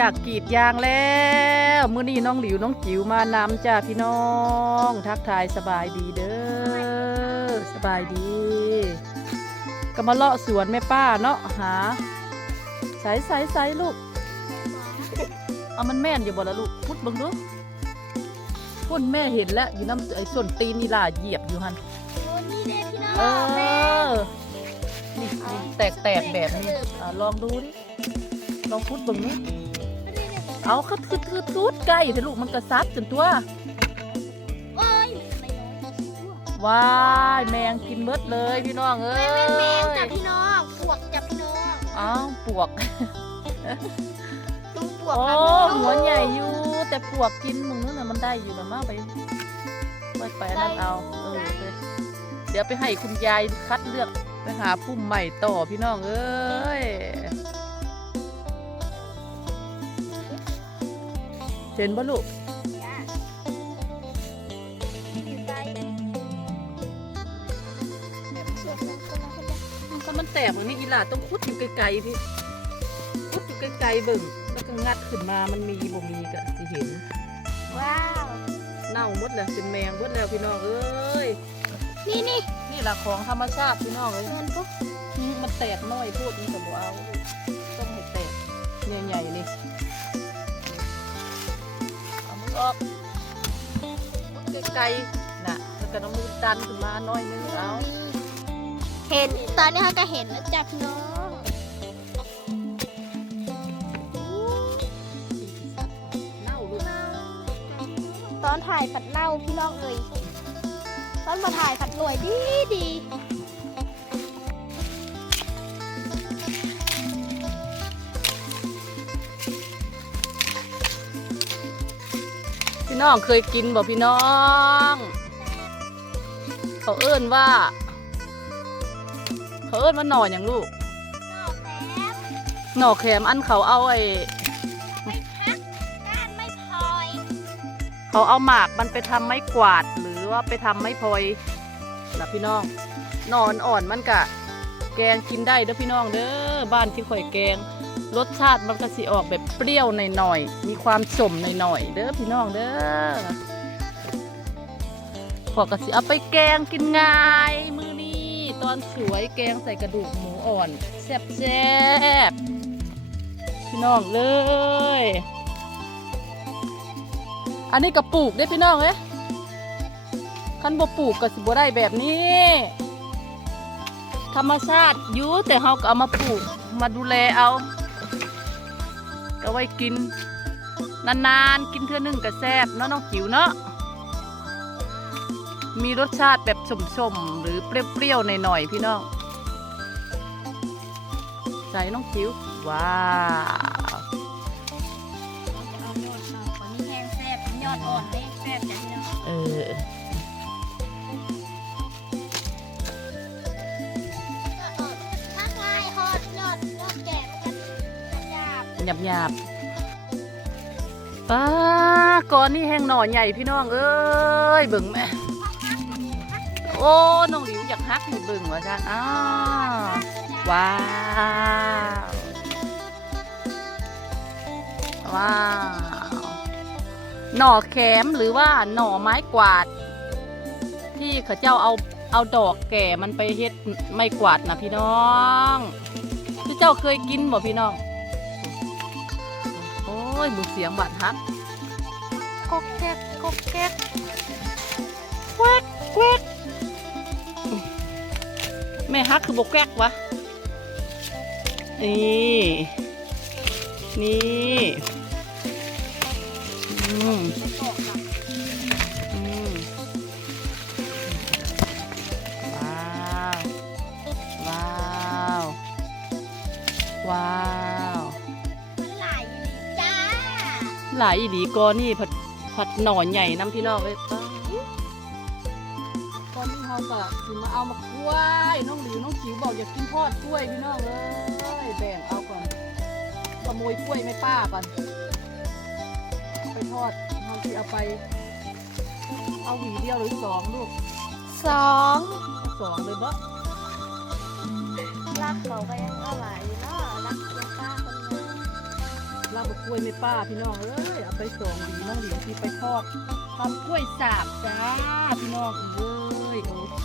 จากกรีดยางแล้วมื้อนี้น้องหลิวน้องจิ๋วมานำจ้าพี่น้อง ทักทายสบายดีเด้อสบายดี ก็มาเลาะสวนแม่ป้าเนาะหาใสใสใสลูกเอามันแม่นอยู่บ่ละลูกพุดเบิ่งดูพุ่นแม่เห็นแล้วอยู่น้ำไอ้ส่วนตีนนี่ล่ะเหยียบอยู่หันนี่เด้พี่น้องเอแม่อนี่แตกแตกแบบนี้ลองดูดิลองพุดเบิ่งนี้ เอาคัดคืดคืดคืดใกล้เถอะลูกมันกระซัดจนตัวโอ้ยไม่น้อยว้ายแมงกินเบิดเลยพี่น้องเอ้ไม่ยแม่แมงจับพี่น้องปวกจับพี่น้องอ้าวปวกลุงปวกโอ้ครับหัวใหญ่อยู่ แต่ปวกกินมึงนั่นน่ะมันได้อยู่นะมาไปไปไปอันนั่นเอาเออเดี๋ยวเดี๋ยวไปให้คุณยายคัดเลือกไปหาปุ่มใหม่ต่อพี่น้องเอ้ย เห็นปะลูกจ้าอยู่ใกล้เสียงดังเข้ามาเข้ามาถ้ามันแตกแบบนี้อีหล่าต้องคุดอยู่ไกลๆพี่คุดอยู่ไกลๆเบิ่งแล้วก็งัดขึ้นมามันมีบ่มีก็สิเห็น ว้าวเน่าหมดแล้วเป็นแมงหมดแล้วพี่น้องเอ้ยนี่นี่นี่แหละของธรรมชาติพี่น้องเอ้ยเงินปุ๊บนี่มันแตกน้อยพูดนี่ก็บ่เอาต้องให้แตกใหญ่ๆนี่เอามื อออกมุดไกลๆน่ะแล้วก็น้ำมือดันขึ้นมาหน้อยนึงเอาเห็นตอนนี้เขาก็เห็นแล้วจับพี่น้องเน่าลูกตอนถ่ายผัดเน่าพี่น้องเอ่ยตอนมาถ่ายผัดรวยดีดี น้องเคยกินบ่พี่น้อง เขาเอิ้นว่า เขาเอิ้นว่าหน่ออย่างลูกนอกแป๊บหน่อแขมอันเขาเอาไอ้ไม่พักก้านไม่พลอยเขาเอาหมากมันไปทำไม้กวาดหรือว่าไปทำไม้พลอยนะพี่น้องหนอนอ่อนมันกะ แกงกินได้เด้อพี่น้องเด้อบ้านที่ข่อยแกง รสชาติมันก็สิออกแบบเปรี้ยวหน่อยๆ มีความสมหน่อยๆ เด้อพี่น้องเด้อพอกระสิเอาไปแกงกินง่าย มือนี้ตอนสวยแกงใส่กระดูกหมูอ่อนแซ่บๆพี่น้องเลย อันนี้ก็ปลูกได้พี่น้องเอ้ยคันบ่ปลูกก็สิบ่ได้แบบนี้ ธรรมชาติอยู่แต่เฮาก็เอามาปลูกมาดูแลเอา ก็ไว้กิน นานๆ กินเทื่อหนึงก็แซ่บเนาะน้องจิ๋วเนาะมีรสชาติแบบสมๆ หรือเปรี้ยวๆหน่อยๆพี่น้องใส่น้องจิ๋วว้าวจะเอายอดมาคนนี้แห้งแซ่บยอดอ่อนได้แซ่บจ้ะพี่น้องเออ หยาบหยาบป้าก่อนนี่แห้งหน่อใหญ่พี่น้องเอ้ยเบิ่งแม่โอ้น้องหลิวอยากฮักให้เบิ่งว่าจ้าอ้าวว้าวว้าวหน่อแขมหรือว่าหน่อไม้กวาด ที่เขาเจ้าเอาเอาดอกแก่มันไปเฮ็ดไม้กวาดนะพี่น้องที่เจ้าเคยกินบ่พี่น้อง โอ้ยบุเสียงบาดฮักก๊อกแก๊กก๊อกแก๊กแควกแควกแม่ฮักคือบกแก๊กวะนี่นี่อืม หลายอีหลีกอนี่ผัดผัดหน่อใหญ่น้ำพี่น้องเลยป้าตอนนี้เขาก็สิมาเอามากล้วยน้องหลิวน้องจิ๋วบอกอยากกินทอดกล้วยพี่น้องเลยแบ่งเอาก่อนขโมยกล้วยไม่ป้าก่อนไปทอดเราจะเอาไป เอาหวีเดียวหรือสองลูกสองสองเลยบ่รักเขาก็ยังเอาหลายอยู่เนาะ ลาบกล้วยไม่ป้าพี่น้องเอ้ยเอาไปส่งดีน้องเหลียงที่ไปทอดทำกล้วยสาบจ้าพี่น้องเอ้ยโอเค